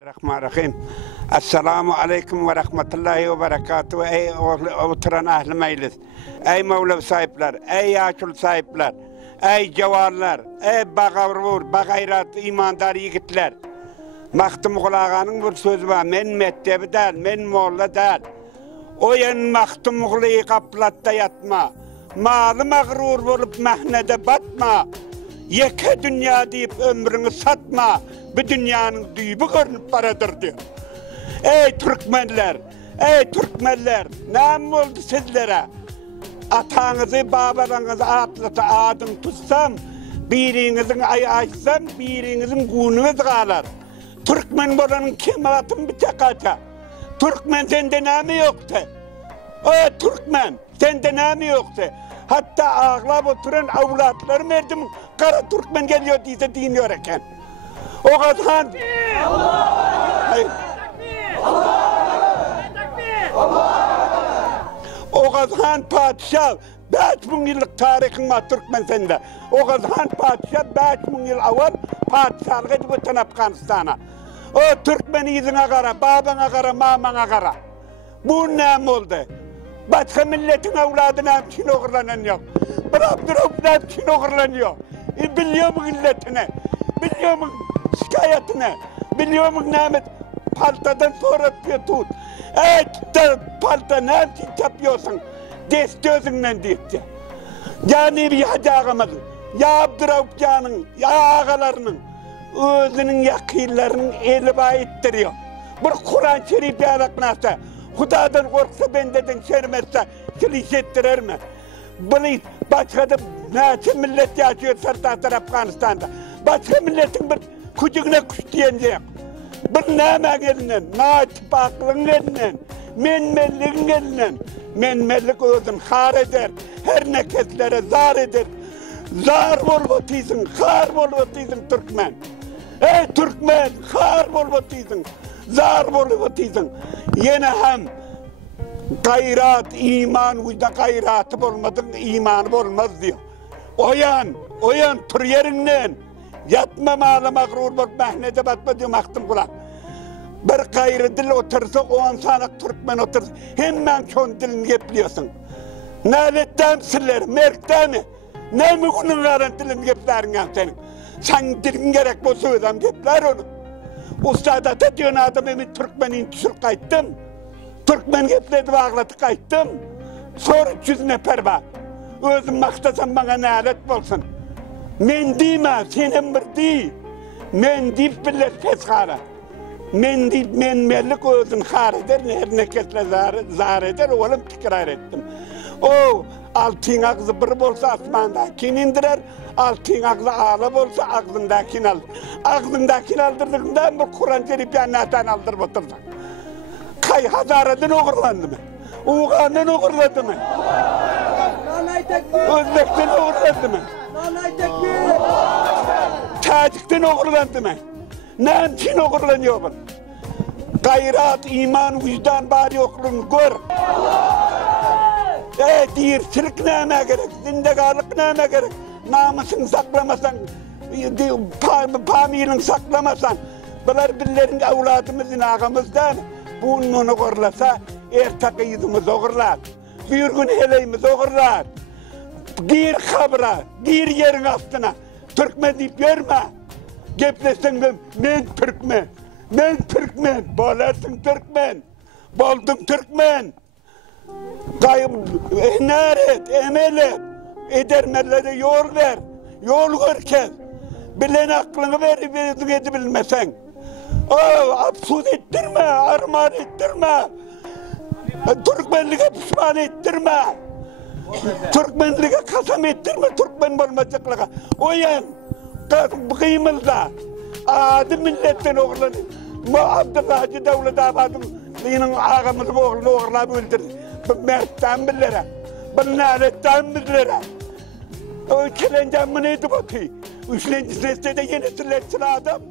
Bismillahirrahmanirrahim. Esselamu aleyküm ve rahmetullahi ve berekatuhu. Ey oturan ahli meclis, ey Mevlev sahipler, ey yaşul sahipler, ey cevarlar, ey bağavur, bağayrat, imandar yigitler. Mahtum Ağa'nın bir sözü var. Men mektebi değil, men molla değil. O yan Mahtum Ağa'yı kaplatta yatma. Malı mağrur olup mehnede batma. Yeke dünya deyip ömrünü satma. Bu dünyanın düğümü görünüp paradır diyor. Ey Türkmenler, ey Türkmenler, ne oldu sizlere? Atanızı, babalarınızı adını tutsam, birinizin ayı açsam, birinizin gününüz kalır. Türkmen buranın kematın bir tek aça. Türkmen sende ne mi yoktu? Ey Türkmen, sende ne mi yoktu? Hatta ağlap oturan avlatlarım erdim, kara Türkmen geliyor diye dinliyorken. O kadar. O kadar padişah 5000 yıllık tarihin var Türkmen sende. O kadar padişah 5000 yıl evvel padişahlık edip bütün Afganistan'a. O Türkmen izine kara, babana kara, mamana kara. Bu ne oldu? Başka milletin evladına için oğurlanan yok. Bırak için oğurlanıyor. Biliyor mu milletine? Biliyor mu şikayetine? Biliyor mu Mehmet? Paltadan sonra tut. Palta ne yapıyorsun? Destözünden diyecek. Yani bir hacağımız, ya Abdurrahman'ın, ya ağalarının, özünün yakınlarının eli bağıttırıyor. Bir Kur'an-ı Şerif'i alaknasa, Hudadan korksa bendeden şermezse, şiliş ettirir mi? Bunu başka da nasıl millet yaşıyor Sartasar Afganistan'da? Başka milletin bir kucağına kuş diyecek. Bir nama gelinen, naçıp aklın gelinen, menmelliğin gelinen. Menmellik özün har eder, her nekeslere zar eder. Zar bolvatıyızın, har bolvatıyızın Türkmen. Ey Türkmen, har bolvatıyızın, zar bolvatıyızın. Yine hem gayrat, iman, uyda gayratı olmadın, imanı olmaz diyor. Oyan, tur yerinden. Yatma malı mağrur bol, mehnede batma diyor Mahtum Kulak. Bir gayrı dil otursa, 10 sanak Türkmen otursa, hemen çoğun dilini yepliyorsun. Naletten siller, merkte mi? Ne mi bunun veren dilini yeplerin senin? Sen dilin gerek bu söylem, yepler onu. Ustada da diyorsun adam, emin Türkmen'in tüsür kayttım. Türkmen yepledi bağladı kayttım. Sonra 300 nefer var. Özüm maktasam bana nalet bolsun. Men diyme, senin bir değil. Men deyip bile ses kara. Men deyip menmellik özün kar eder, her nekesle zar eder, oğlum tekrar ettim. O altın ağzı bir bolsa asmandakini indirer, altın ağzı ağla bolsa ağzındakini alır. Ağzındakini aldırdığında bu Kur'an-ı Şerif'i anlatan aldırıp oturdu. Kay Hazara'dan uğurlandı mı? Uğur'dan uğurladı mı? Özbek'ten uğurladı mı? Tacik'ten uğurlandı mı? Ne için uğurlanıyor bu? Gayrat, iman, vicdan bari okulun gör. Dirçilik neyme gerek, zindegarlık neyme gerek. Namusunu saklamasan, pamilini saklamasan, bunlar birilerinin evladımızın ağamızdan, bunu uğurlasa, ertaki yüzümüz uğurlar. Bir gün heleyimiz uğurlar. Gir kabra, gir yerin altına. Türkmen deyip görme. Geplesin ben Türkmen. Ben Türkmen. Bolarsın Türkmen. Boldum Türkmen. Ener et, emel et. Edermelere yol ver. Yol görkez. Bilen aklını ver, bilmesen. Absuz ettirme, armağan ettirme. Türkmenliğe pişman ettirme. Türkmenliğe kasam ettirme, Türkmen olmayacaklığa. Oyan, kıymılda, adı milletten oğlanı. Abdullah Hacı Devlet Abad'ın benim ağamızın oğlunu oğlanı öldürdü. Mert'ten bilere, naretten bilere. O ikilencen mi neydi bakayım? Üçüncü sesle de yeni sırletsin adam.